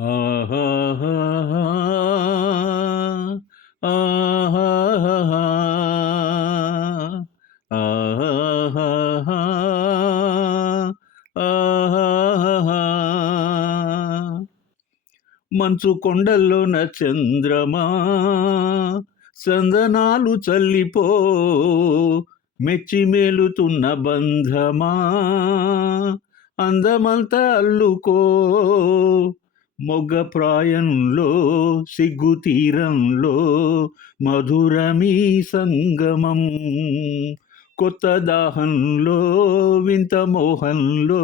ఆహాహాహా! ఆహాహాహా! ఆహాహాహా! ఆహాహాహా! మంచు కొండల్లోన చంద్రమా సందనాలు చల్లిపో మెచ్చి మేలుతున్న బంధమా అందమంతా అల్లుకో మొగ్గ ప్రాయంలో సిగ్గు తీరంలో మధురమీ సంగమం కొత్త దాహంలో వింత మోహంలో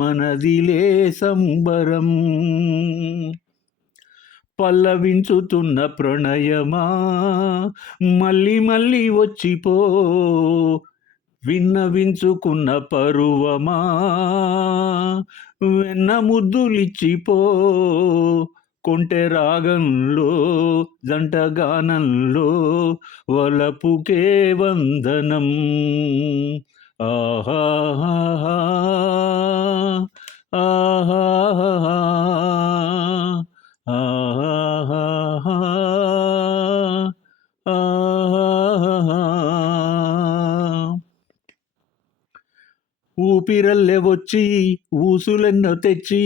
మనదిలే సంబరం పల్లవించుతున్న ప్రణయమా మళ్ళీ మళ్ళీ వచ్చిపో విన్నవించుకున్న పరువమా వెన్న ముద్దులిచ్చిపో కొంటె రాగంలో జంటగానంలో వలపుకే వందనం ఆహాహా ఆహాహా ఆహాహా ఆహాహా ఊపిరల్లె వచ్చి ఊసులెన్నో తెచ్చి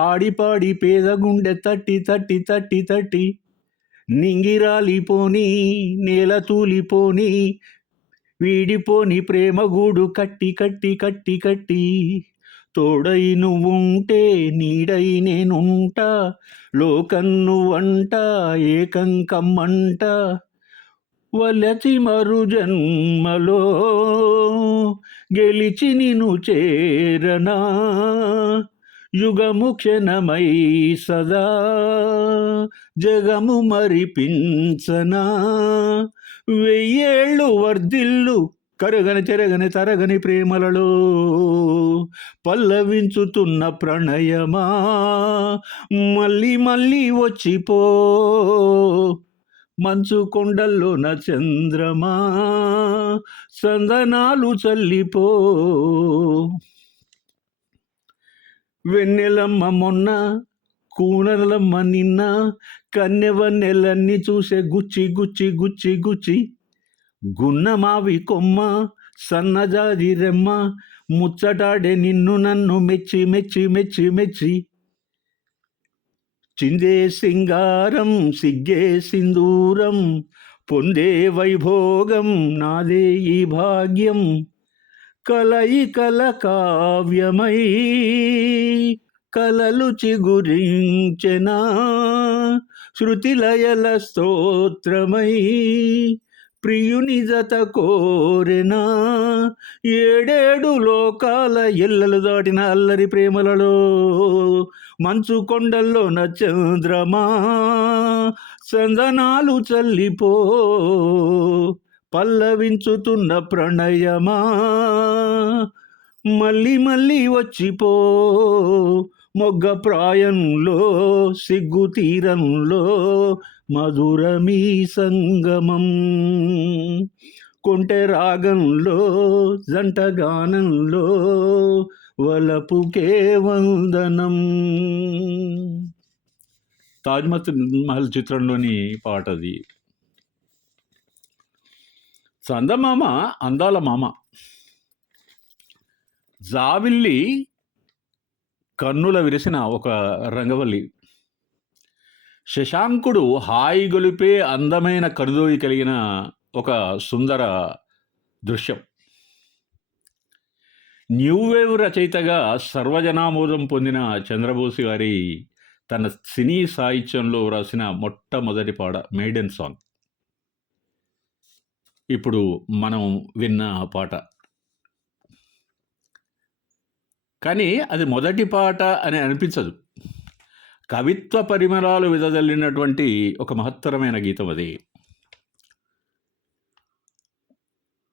ఆడిపాడి పేద గుండె తట్టి తట్టి తట్టి తట్టి నింగిరాలిపోని నేల తూలిపోని వీడిపోని ప్రేమ గూడు కట్టి కట్టి కట్టి కట్టి తోడై నువ్వుంటే నీడై నేనుంటా లోకం నువ్వంట ఏకం కమ్మంట వలచి మరు జన్మలో గెలిచి నిను చేరనా యుగము క్షణమై సదా జగము మరిపించనా వెయ్యేళ్ళు వర్ధిల్లు కరగని చెరగని తరగని ప్రేమలలో పల్లవించుతున్న ప్రణయమా మళ్ళీ మళ్ళీ వచ్చిపో మంచు కొండల్లోన చంద్రమా సందనాలు చల్లిపో వెన్నెలమ్మ మొన్న కూనలమ్మ నిన్న కన్నెవన్నెలన్నీ చూసే గుచ్చి గుచ్చి గుచ్చి గుచ్చి గున్నమావి కొమ్మ సన్నజాజి రెమ్మ ముచ్చటాడే నిన్ను నన్ను మెచ్చి మెచ్చి మెచ్చి మెచ్చి చిందే సింగారం సిగ్గే సింధూరం పొందే వైభోగం నాదే ఈ భాగ్యం కలయికల కావ్యమై కలలు చిగురించెనా శృతిలయల స్తోత్రమై ప్రియుని జత కోరెనా ఏడేడు లోకాల ఎల్లలు దాటిన అల్లరి ప్రేమలలో మంచు కొండల్లోన చంద్రమా సందనాలు చల్లిపో పల్లవించుతున్న ప్రణయమా మళ్ళీ మళ్ళీ వచ్చిపో మొగ్గ ప్రాయంలో సిగ్గు తీరంలో మధురమీ సంగమం కొంటె రాగంలో జంటగానంలో వలపుకే వందనం. తాజ్మహల్ చిత్రంలోని పాట అది. చందమామ అందాల మామ, జావిల్లి కన్నుల విరిసిన ఒక రంగవల్లి, శశాంకుడు హాయి గొలిపే అందమైన కరుదోయి కలిగిన ఒక సుందర దృశ్యం. న్యూ వేవ్ రచయితగా సర్వజనామోదం పొందిన చంద్రబోస్ గారి తన సినీ సాహిత్యంలో రాసిన మొట్టమొదటి పాట మెయిడెన్ సాంగ్. ఇప్పుడు మనం విన్న పాట. కానీ అది మొదటి పాట అని అనిపించదు. కవిత్వ పరిమళాలు విదజల్లినటువంటి ఒక మహత్తరమైన గీతం అది.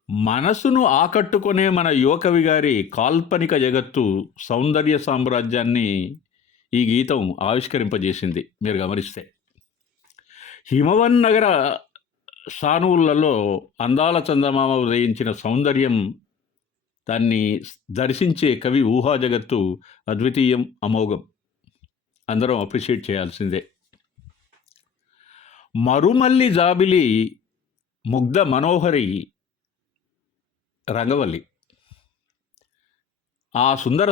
మనసును ఆకట్టుకునే మన యువకవి గారి కాల్పనిక జగత్తు సౌందర్య సామ్రాజ్యాన్ని ఈ గీతం ఆవిష్కరింపజేసింది. మీరు గమనిస్తే హిమవన్ నగర సానువులలో అందాల చందమామ ఉదయించిన సౌందర్యం, దాన్ని దర్శించే కవి ఊహా జగత్తు అద్వితీయం, అమోఘం. అందరం అప్రిషియేట్ చేయాల్సిందే. మరుమల్లి జాబిలి ముగ్ధ మనోహరి రంగవల్లి. ఆ సుందర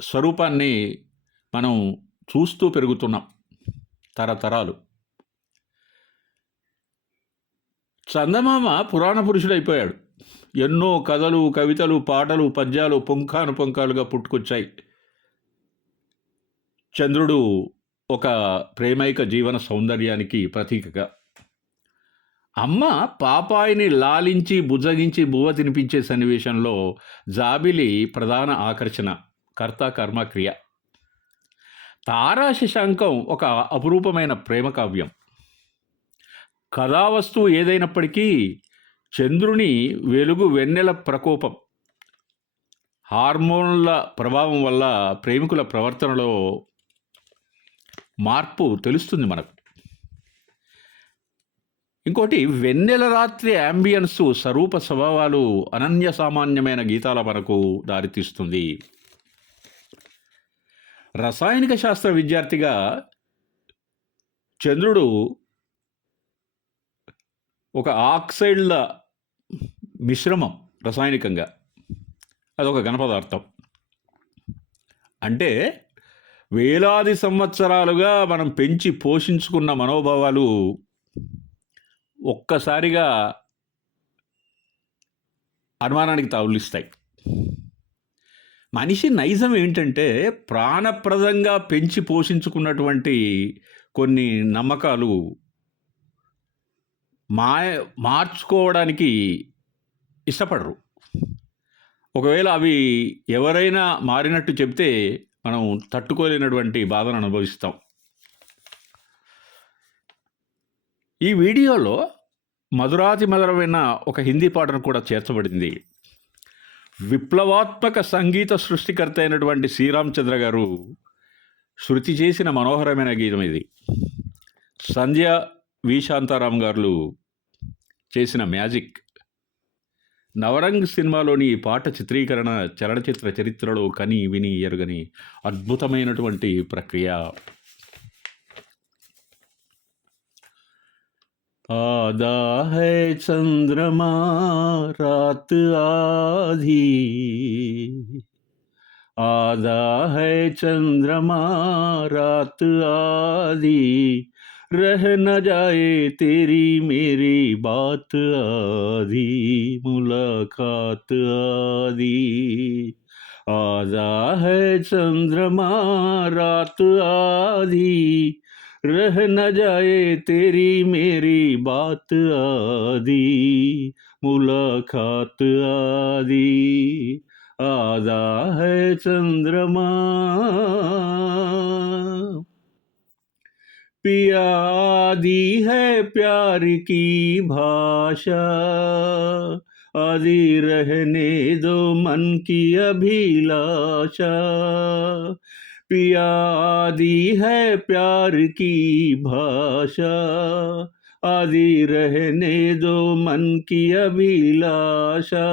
స్వరూపాన్ని మనం చూస్తూ పెరుగుతున్నాం తరతరాలు. చందమామ పురాణ పురుషుడైపోయాడు. ఎన్నో కథలు, కవితలు, పాటలు, పద్యాలు పుంఖానుపుంఖాలుగా పుట్టుకొచ్చాయి. చంద్రుడు ఒక ప్రేమైక జీవన సౌందర్యానికి ప్రతీకగా. అమ్మ పాపాయిని లాలించి బుజ్జగించి బువ్వ తినిపించే సన్నివేశంలో జాబిలి ప్రధాన ఆకర్షణ, కర్త కర్మ క్రియ. తారా శశాంకం ఒక అపురూపమైన ప్రేమ కావ్యం. కథావస్తువు ఏదైనప్పటికీ చంద్రుని వెలుగు వెన్నెల ప్రకోపం, హార్మోన్ల ప్రభావం వల్ల ప్రేమికుల ప్రవర్తనలో మార్పు తెలుస్తుంది మనకు. ఇంకోటి, వెన్నెల రాత్రి యాంబియన్స్, స్వరూప స్వభావాలు అనన్య సామాన్యమైన గీతాల మనకు దారితీస్తుంది. రసాయనిక శాస్త్ర విద్యార్థిగా చంద్రుడు ఒక ఆక్సైడ్ల మిశ్రమం రసాయనికంగా. అదొక ఘనపదార్థం. అంటే వేలాది సంవత్సరాలుగా మనం పెంచి పోషించుకున్న మనోభావాలు ఒక్కసారిగా అనుమానానికి తావులిస్తాయి. మనిషి నైజం ఏంటంటే ప్రాణప్రదంగా పెంచి పోషించుకున్నటువంటి కొన్ని నమ్మకాలు మార్చుకోవడానికి ఇష్టపడరు. ఒకవేళ అవి ఎవరైనా మారినట్టు చెప్తే మనం తట్టుకోలేనటువంటి బాధను అనుభవిస్తాం. ఈ వీడియోలో మధురాతి మధురమైన ఒక హిందీ పాటను కూడా చేర్చబడింది. విప్లవాత్మక సంగీత సృష్టికర్త అయినటువంటి శ్రీరామచంద్ర గారు శృతి చేసిన మనోహరమైన గీతం ఇది. సంధ్య వి శాంతారాం గారు చేసిన మ్యాజిక్. నవరంగ్ సినిమాలోని ఈ పాట చిత్రీకరణ చలనచిత్ర చరిత్రలో కని విని ఎరుగని అద్భుతమైనటువంటి ప్రక్రియ. आधा है चंद्रमा रात आधी, आधा है चंद्रमा रात आधी, रह न जाए तेरी मेरी बात आधी, मुलाकात आधी. आधा है चंद्रमा रात आधी, रह न जाए तेरी मेरी बात आधी, मुलाकात आधी. आधा है चंद्रमा. पिया आधी है प्यार की भाषा, आधी रहने दो मन की अभिलाषा. पिया आदि है प्यार की भाषा, आदि रहने दो मन की अभिलाषा.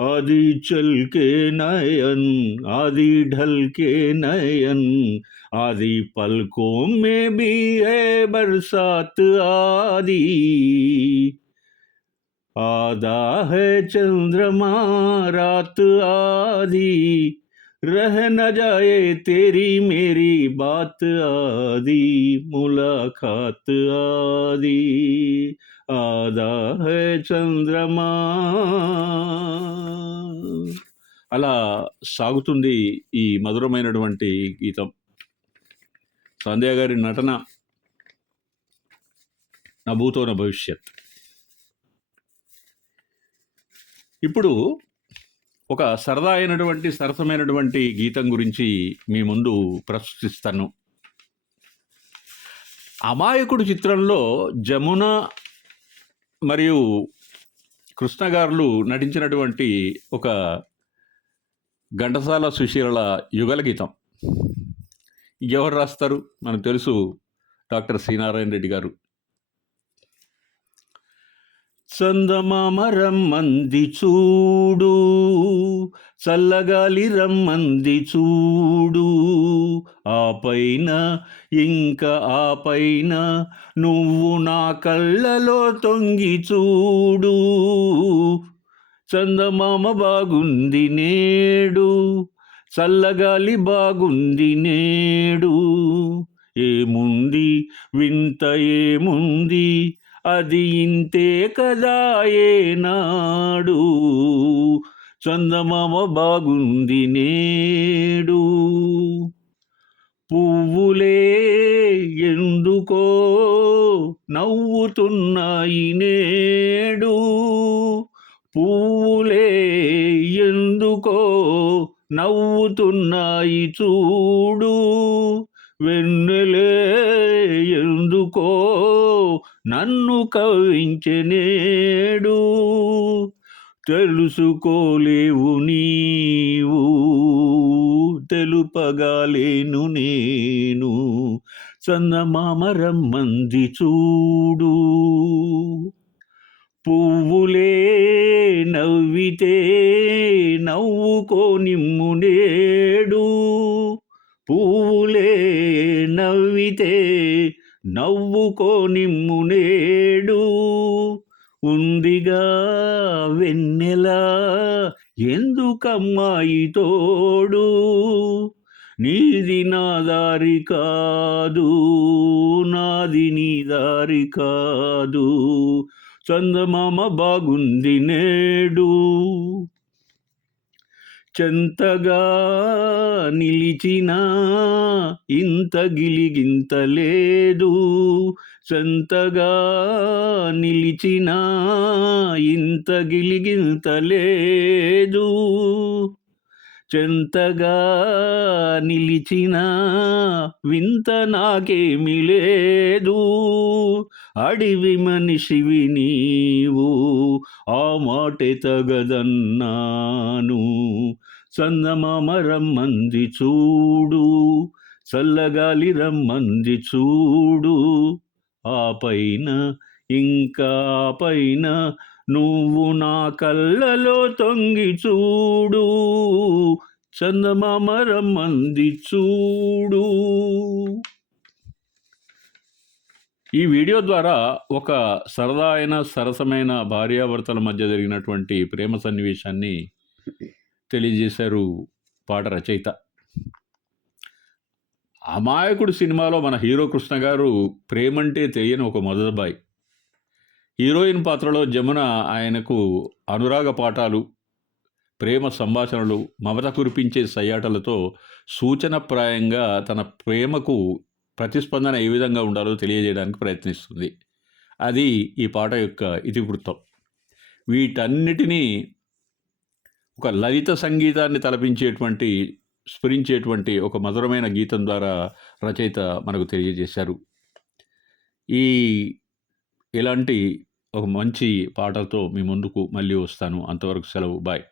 आदि चल के नयन, आदि ढल के नयन, आदि पलकों में भी है बरसात आदि. आधा है चंद्रमा रात आधी, रह न जाए तेरी मेरी बात आदि, मुलाकात आदि. आधा है चंद्रमा. అలా సాగుతుంది ఈ మధురమైనటువంటి గీతం. సంధ్య గారి నటన నా భూతో నా భవిష్యత్. ఇప్పుడు ఒక సరదా అయినటువంటి సరసమైనటువంటి గీతం గురించి మీ ముందు ప్రస్తుతిస్తాను. అమాయకుడు చిత్రంలో జమున మరియు కృష్ణ గారు నటించినటువంటి ఒక ఘంటసాల సుశీలల యుగల గీతం. ఎవరు రాస్తారు మనకు తెలుసు, డాక్టర్ సి నారాయణ రెడ్డి గారు. చందమామ రమ్మంది చూడు, చల్లగాలి రమ్మంది చూడు, ఆ పైన ఇంకా ఆ పైన నువ్వు నా కళ్ళలో తొంగి చూడు. చందమామ బాగుంది నేడు, చల్లగాలి బాగుంది నేడు, ఏముంది వింత ఏముంది, అది ఇంతే కదా ఏనాడు, చందమామ బాగుంది నేడు. పువ్వులే ఎందుకో నవ్వుతున్నాయి నేడు, పువ్వులే ఎందుకో నవ్వుతున్నాయి చూడు, వెన్నెలే ఎందుకో నన్ను కవ్వించెనేడు, తెలుసుకోలేవు నీవు తెలుపగాలేను నేను, చందమామ రమ్మంది చూడు. పువ్వులే నవ్వితే నవ్వుకో నిమ్ము నేడు, పువ్వులే నవ్వితే నవ్వుకో నిమ్ము నేడు, ఉందిగా వెన్నెలా ఎందుకమ్మాయి తోడు, నీది నా దారి కాదు, నాది నీ దారి కాదు, చందమామ బాగుంది నేడు. చెంతగా నిలిచినా ఇంత గిలిగింత లేదు, చెంతగా నిలిచినా ఇంత గిలిగింత లేదు, చెంతగా నిలిచినా వింత నాకేమి లేదు, అడివి మనిషివి నీవు ఆ మాటే తగదన్నాను, చందమామ రమ్మంది చూడు, చల్లగాలి రమ్మంది చూడు, ఆ పైన ఇంకా పైన నువ్వు నా కళ్ళలో తొంగి చూడు, చందమామ రమ్మంది చూడు. ఈ వీడియో ద్వారా ఒక సరదా అయిన సరసమైన భార్యాభర్తల మధ్య జరిగినటువంటి ప్రేమ సన్నివేశాన్ని తెలియజేశారు పాట రచయిత. అమాయకుడు సినిమాలో మన హీరో కృష్ణ గారు ప్రేమంటే తెలియని ఒక మొదలబాయ్. హీరోయిన్ పాత్రలో జమున ఆయనకు అనురాగ పాఠాలు, ప్రేమ సంభాషణలు, మమత కురిపించే సయ్యాటలతో సూచనప్రాయంగా తన ప్రేమకు ప్రతిస్పందన ఏ విధంగా ఉండాలో తెలియజేయడానికి ప్రయత్నిస్తుంది. అది ఈ పాట యొక్క ఇతివృత్తం. వీటన్నిటినీ ఒక లలిత సంగీతాన్ని తలపించేటువంటి, స్ఫురించేటువంటి ఒక మధురమైన గీతం ద్వారా రచయిత మనకు తెలియజేశారు. ఇలాంటి ఒక మంచి పాటతో మీ ముందుకు మళ్ళీ వస్తాను. అంతవరకు సెలవు. బాయ్.